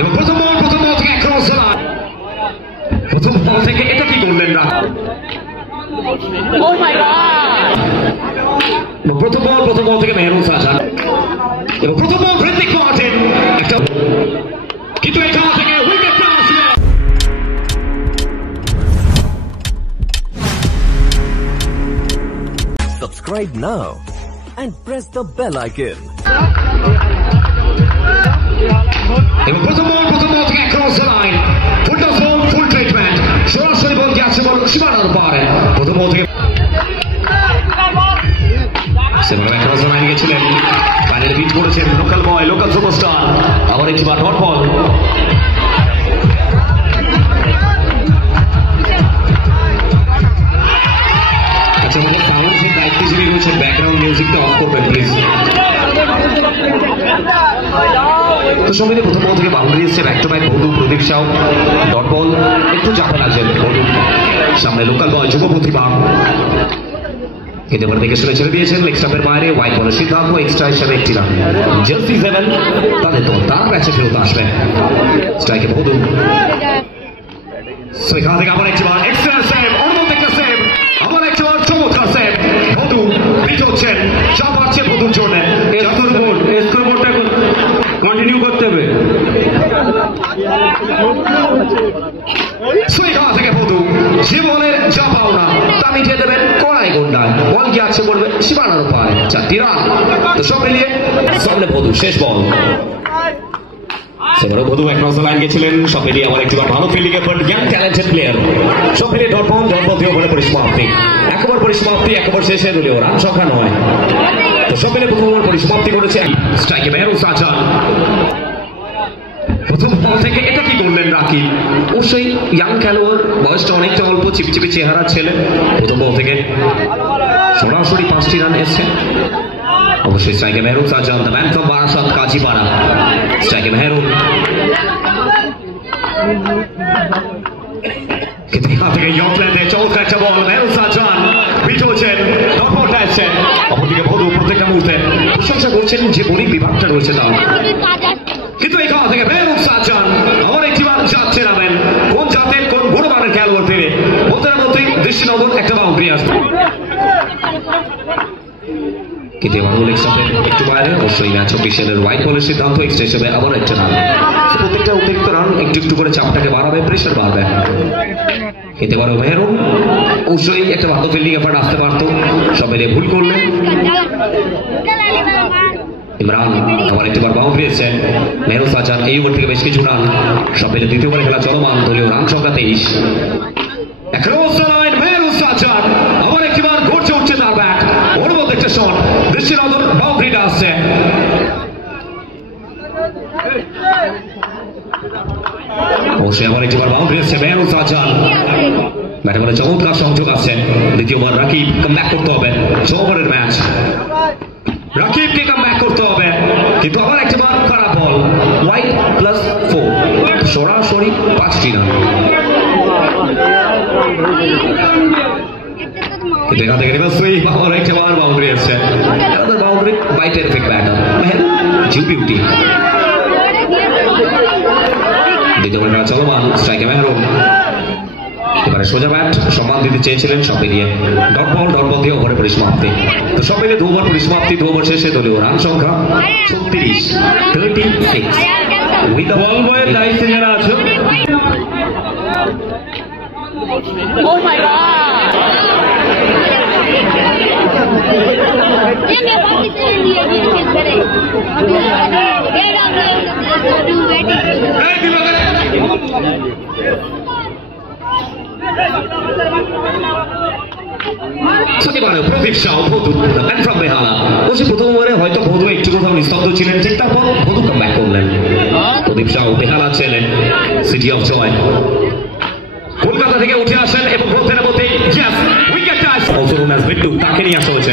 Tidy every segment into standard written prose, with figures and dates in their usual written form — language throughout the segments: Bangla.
এবং প্রথম বল থেকে ক্রস লাইন, প্রথম বল থেকে এটা কি করলেন না, প্রথম বল থেকে মেহরুন শাহজাহান এবং প্রথম বল হৃতিক মার্টিন একটা, কিন্তু এখান থেকে উইকেট না আসলে। Subscribe now and press the bell icon. এবং প্রথম বল থেকে ক্রস লাইন, ফুল টস বল, ফুল ট্রিটমেন্ট, সরাসরি বল যাচ্ছে বল সীমানার পারে। প্রথম বল থেকে সেভাবে ক্রস লাইন গেছিলেন, ফাইনালে বিট করেছেন লোকাল বয়, লোকাল সুপারস্টার। আবার একটি বার ডট বল, আচ্ছা আমাদের সাউন্ড যে দায়িত্বজীবী রয়েছেন ব্যাকগ্রাউন্ড মিউজিকটা অফ করবেন প্লিজ। তো সঙ্গে প্রথম বল থেকে বাউন্ডারি এসছে, ব্যাক টু ব্যাক বধু, প্রদীপ সাউ ডট বল, একটু চাপে লাগছেন বধু, সামনে লোকাল বয় যুব প্রতিভা, কিন্তু এবার দেখে শুনে ছেড়ে দিয়েছেন লেগ স্টাম্পের বাইরে, ওয়াইড বলের সিদ্ধান্ত, এক্সট্রা হিসাবে একটি রান। জার্সি 7 তাদের তো তার ম্যাচে ফেরত আসবে। স্ট্রাইকে বধু, সেখান থেকে আবার একটি বার এক্সট্রা সেভ, অনুমত একটা সেভ, আবার একটি বার চমৎকার সেভ, বধু বিট হচ্ছেন, চাপ আসছে বধুর জন্য। স্কোরবোর্ডটা কন্টিনিউ করতে হবে। সেখান থেকে বধু যে বলের যা পাওনা তা মিটিয়ে দেবেন কড়াই গন্ডায়, বল গিয়ে আছে করবে সীমানার পায়, 4টি রান। তো সব মিলিয়ে সামনে বধু, শেষ বল সেবারও বধু এক ক্রস লাইন গেছিলেন, সব মিলিয়ে আবার একটি ভালো fielding effort, young talented player, সব মিলিয়ে ডট বল দিয়ে ওভারে পরিসমাপ্তি, একবার পরিসমাপ্তি, একবার শেষে দলীয় রান সংখ্যা 9। তো সব মিলিয়ে প্রথম ওভার পরিসমাপ্তি করেছে। স্ট্রাইকে মেহরুন শাহজাহান, প্রথম বল থেকে এটা কি করলেন রাকিব, অবশ্যই ইয়াং খেলোয়াড়, বয়সটা অনেকটা অল্প, চিপচিপি চেহারা ছেলে, প্রথম বল থেকে সরাসরি 5টি রান এসছে। অবশ্যই স্ট্রাইকে Mehrun Shahjahan, the man from Barasat Kazipara, স্ট্রাইকে মেহরুন, কিন্তু এখান থেকে ইয়র্কল্যান্ডে চমৎকার একটা বল, মেহরুন শাহজাহান বিট হচ্ছেন, ডটবলটা এসছে, অপরদিকে বধু প্রত্যেকটা মুহূর্তে প্রশংসা করছেন যে বোলিং বিভাগটা রয়েছে তার, কিন্তু এখান থেকে মেহরুন শাহজাহান আবার একটি বার যাচ্ছে নামেন, কোন জাতের কোন বড় মানের খেলোয়াড় তিনি, বলতের মধ্যেই দৃষ্টিনন্দন একটা বাউন্ডারি আসবে। কিন্তু এবার লেগ স্টাম্পের একটু বাইরে, অবশ্যই ম্যাচ অফিসিয়ালের ওয়াইড বলের সিদ্ধান্ত, এক্সট্রা হিসেবে আবার একটা রান। প্রত্যেকটা অতিরিক্ত রান একটু করে চাপটাকে বাড়াবে, প্রেশার বাড়বে। কিন্তু এবারও মেহরুন অবশ্যই একটা ভালো ফিল্ডিং এফার্ট আসতে পারতো, সব মিলিয়ে ভুল করলেন। ইমরান আবার একটিবার বাউন্ডারি এসেছেন, মেহরুন শাহজাহান এই ওভার থেকে বেশ কিছু রান, সব মিলে দ্বিতীয় ওভারে খেলা চলমান, দলীয় রান সংখ্যা 23। মেহরুন শাহজাহান আবার একটিবার গড়ছে উঠছে তার ব্যাট, অনুমত একটা শট, দৃষ্টিনন্দন বাউন্ডারিটা আসছে। অবশ্যই আবার একটিবার বাউন্ডারি এসছে, মেহরুন শাহজাহান ব্যাটে বলে চমৎকার সংযোগ আসছেন। দ্বিতীয়বার রাকিব কাম ব্যাক করতে হবে, 6 ওভারের ম্যাচ, রাকিবকে কাম ব্যাক করতে হবে, কিন্তু আবার একটিবার খারাপ বল, ওয়াইড প্লাস 4, সরাসরি 5টি রান। কিন্তু এখান থেকে আবার একটিবার বাউন্ডারি এসছে, বাউন্ডারি বাই টেরিফিক ব্যাটার জিউ বিউটি। দ্বিতীয় ওভার চলমান, স্ট্রাইকে মেহরুন, এবারে সোজা ব্যাট সম্মান দিতে চেয়েছিলেন, সব মিলিয়ে ডট বল দিয়ে ওভারে পরিসমাপ্তি। তো সব মিলিয়ে 2 ওভার পরিসমাপ্তি, 2 ওভার শেষে দলীয় রান সংখ্যা 36 উইথ দ্য বল বয়ের দায়িত্বে যারা আছো, প্রদীপ সাউ বধু, দ্য ম্যান ফ্রম বেহালা, বলছে প্রথম ওভারে হয়তো বধু একটু কোথাও নিস্তব্ধ ছিলেন, ঠিক তারপর বধু কাম ব্যাক করলেন। প্রদীপ সাউ বেহালা ছেলেন, সিটি অফ জয়, কলকাতা থেকে উঠে আসেন এবং বলতে না বলতেই উইকেটটা বিট্টু তাকে নিয়ে আসা হয়েছে।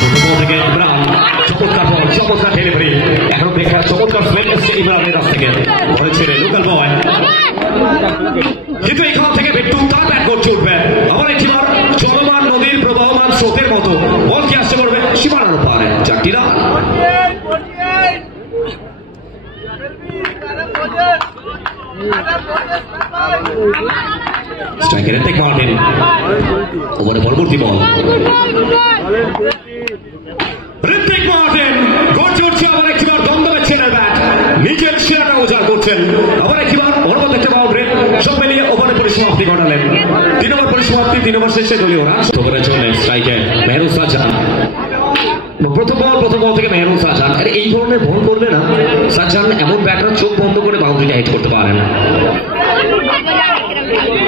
প্রথম বল থেকে ইমরান, চমৎকার বল, চমৎকার ডেলিভারি, এখন দেখা চমৎকার স্পেন এসছে ইমরানের কাছ থেকে, হয়েছিল লোকাল বয়, কিন্তু এখান থেকে বিট্টু তার ব্যাট করছে উঠবে, আবার একটিবার চলমান নদীর প্রবাহমান স্রোতের মতো বল কি আসতে করবে সীমানার পারে, 4টি রান। স্ট্রাইকার টেক মার্টিন ওভারে পরবর্তী বল ঋত্বিক মার্টিন গড়ে উঠছে আবার একবার দমদমের ছেলের ব্যাট নিজের সেরাটা উজাড় করছেন আবার একবার অনবদ্য একটা বাউন্ডারি সব মিলিয়ে ওভারে পরিসমাপ্তি ঘটালেন 3 ওভার পরিসমাপ্তি 3 ওভার শেষে দলীয় রান ওভারের জন্য স্ট্রাইকার মেহরুজ সাজ্জাদ প্রথম বল থেকে মেহরুজ সাজ্জাদ আরে এই ধরনের বল করলে না সাজ্জাদ এমন ব্যাটার চোখ বন্ধ করে বাউন্ডারিটা হিট করতে পারেন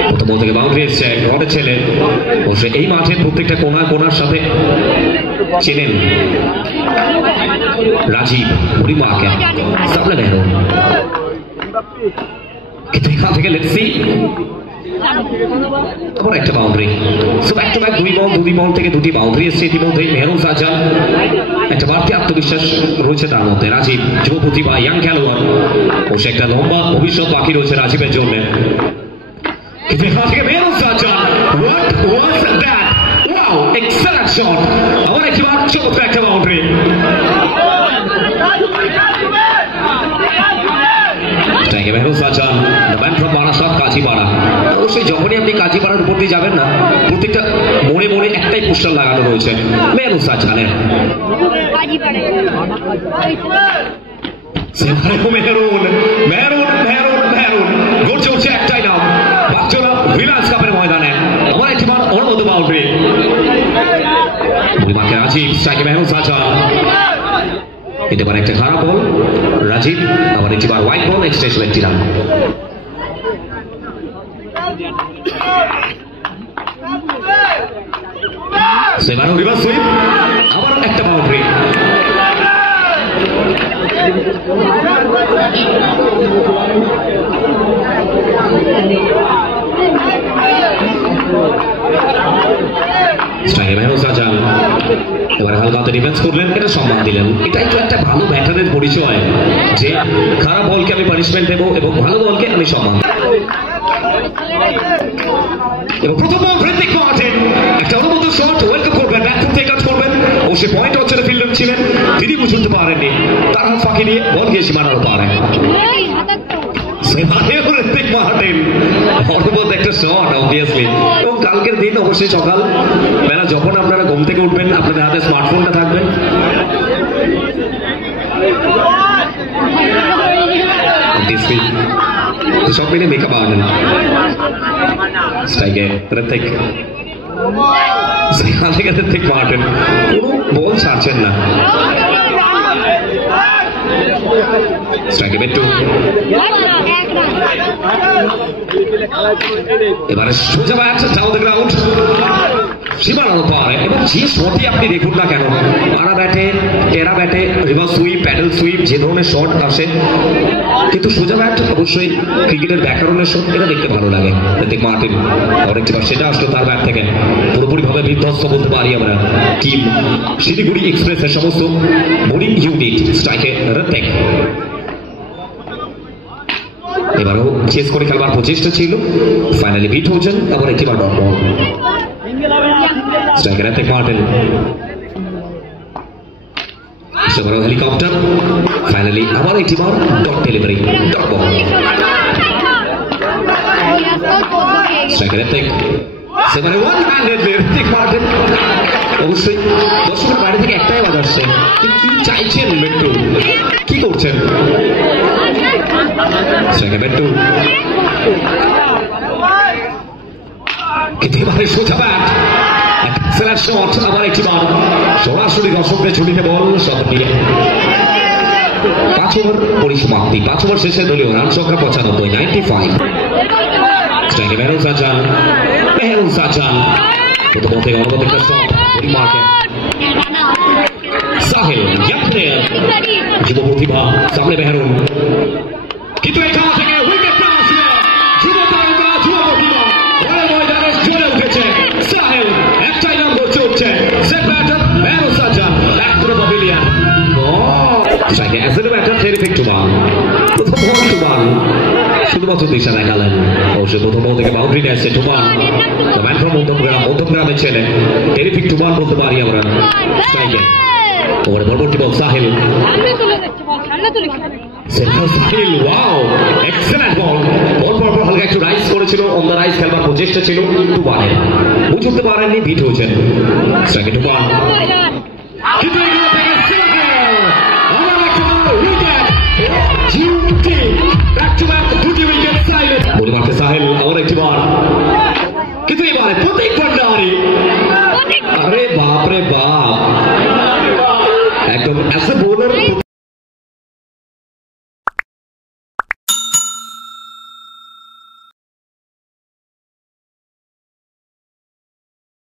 প্রথম বল থেকে বাউন্ডারি এসছে ঘরের ছেলে অবশ্যই এই মাঠের প্রত্যেকটা কোনার সাথে চেনেন রাজীব বুড়িমাকে সামনে মেহরুজ কিন্তু এখান থেকে লেটস সি আবার একটা boundary so back to back দুই বল থেকে দুটি বাউন্ডারি এসছে ইতিমধ্যে মেহরুজ সাজ্জাদ একটা বাড়তি আত্মবিশ্বাস রয়েছে তার মধ্যে রাজীব যুব প্রতিভা ইয়াং খেলোয়াড় ও সে একটা লম্বা ভবিষ্যৎ বাকি রয়েছে রাজীবের জন্য কিন্তু এখান থেকে Mehruj Sajjad what was that wow excellent shot আবার একবার চমৎকার একটা boundary Mehruj Sajjad the man from Barasat Kazipara অবশ্যই যখনই আপনি কাজীপাড়ার উপর দিয়ে যাবেন না প্রত্যেকটা মোড়ে একটাই পোস্টার লাগানো রয়েছে মেহরুজ সাজ্জাদের মেহরুন গড়ছে উঠছে একটাই নাম বাচ্চারা রিলায়েন্স কাপের ময়দানে আমার একবার অনবদ্য বাউন্ডারি বুড়িমাকে রাজীব স্ট্রাইকে মেহরুজ সাজ্জাদ এবার একটা খারাপ বল রাজীব আবার একবার হোয়াইট বল এক্সট্রা একটি রান সেবারও রিভার্স সুইপ আবার একটা বাউন্ডারি স্ট্রাইকে মেহরুজ সাজ্জাদ এবারে হালকাতে ডিফেন্স করলেন এটা সম্মান দিলেন এটাই তো একটা ভালো ব্যাটারের পরিচয় যে খারাপ বলকে আমি পানিশমেন্ট দেবো এবং ভালো বলকে আমি সম্মান এবং প্রথম বল ঋত্বিক মার্টিন একটা অনুমত শট ওয়েলকাম করবেন ব্যাক ফুট টেক আউট করবেন ও সে পয়েন্ট অঞ্চলে ফিল্ডার ছিলেন তিনি বুঝতে পারেননি তার হাত ফাঁকি দিয়ে বল গিয়ে সীমানার পারে ঋত্বিক মার্টিন অনবদ্য একটা শট অবভিয়াসলি এবং কালকের দিন অবশ্যই সকাল বেলা যখন আপনারা ঘুম থেকে উঠবেন আপনাদের হাতে স্মার্টফোনটা থাকবেন সব মিলে মেকআপ আনেন স্ট্রাইকে ঋত্বিক সেখান থেকে ঋত্বিক মার্টিন কোনো বল ছাড়ছেন না স্ট্রাইকে বেট্টু এবারে সোজা ব্যাট ডাউন দ্য গ্রাউন্ড সীমানার পারে এবং যে শটই আপনি দেখুন না কেন আড়া ব্যাটে টেরা ব্যাটে রিভার্স সুইপ প্যাডেল সুইপ যে ধরনের শট আসে কিন্তু সোজা ব্যাট অবশ্যই ক্রিকেটের ব্যাকরণের শট এটা দেখতে ভালো লাগে ঋত্বিক মার্টিন অনেকবার সেটা আসলো তার ব্যাট থেকে পুরোপুরিভাবে বিধ্বস্ত বলতে পারি আমরা টিম শিলিগুড়ি এক্সপ্রেসের সমস্ত বোলিং ইউনিট স্ট্রাইকে ঋত্বিক এবারও চেস করে খেলবার প্রচেষ্টা ছিল ফাইনালি বিট হচ্ছেন আবার একটি dot ball striker Ritwik Martin সেবারও হেলিকপ্টার ফাইনালি আবার একটি বার dot delivery dot ball striker Ritwik সেবারে ওয়ান হ্যান্ডেড ঋত্বিক মার্টিন অবশ্যই দর্শকের বাইরে থেকে একটাই আওয়াজ আসছে কি চাইছেন মেট্রো কি করছেন স্ট্রাইকার বেট্টু কিন্তু এবারে সোজা ব্যাট এক্সেলেন্ট শট আবার একটি বার সরাসরি দর্শকদের ছুটিতে বল শট নিয়ে 5 ওভার পরিসমাপ্তি 5 ওভার শেষে দলীয় রান সংখ্যা 95 স্ট্রাইকে মেহরুজ সাজ্জাদ প্রথম বল থেকে অনবদ্য একটা শট বুড়িমাকে সাহেল ইয়াং প্লেয়ার যুব প্রতিভা সামনে মেহরুন কিন্তু এখান থেকে উইকেট আসলো যুব তারকা যুব প্রতিভা বড় ময়দানে জ্বলে উঠেছে সাহেল একটাই নাম বলছে উঠছে set batter Mehruj Sajjad back to the pavilion স্ট্রাইকে অ্যাজ এ ব্যাটার টেরিফিক টুমান প্রথম বল টুমান শুধুমাত্র দিশা দেখালেন অবশ্যই প্রথম বল থেকে বাউন্ডারি নিয়েছে টুমান দ্য ম্যান ফ্রম মধ্যমগ্রামের ছেলে টেরিফিক টুমান বলতে পারি আমরা স্ট্রাইকে ওভারে পরবর্তী বল সাহেল সাকিল ওয়াও এক্সেলেন্ট বল বল পরপর হালকা একটু রাইজ করেছিল অন দ্য রাইজ খেলবার প্রচেষ্টা ছিল টু বারের বুঝতে পারেননি বিট হয়েছেন সেকেন্ড ওয়ান কিন্তু এগুলো থেকে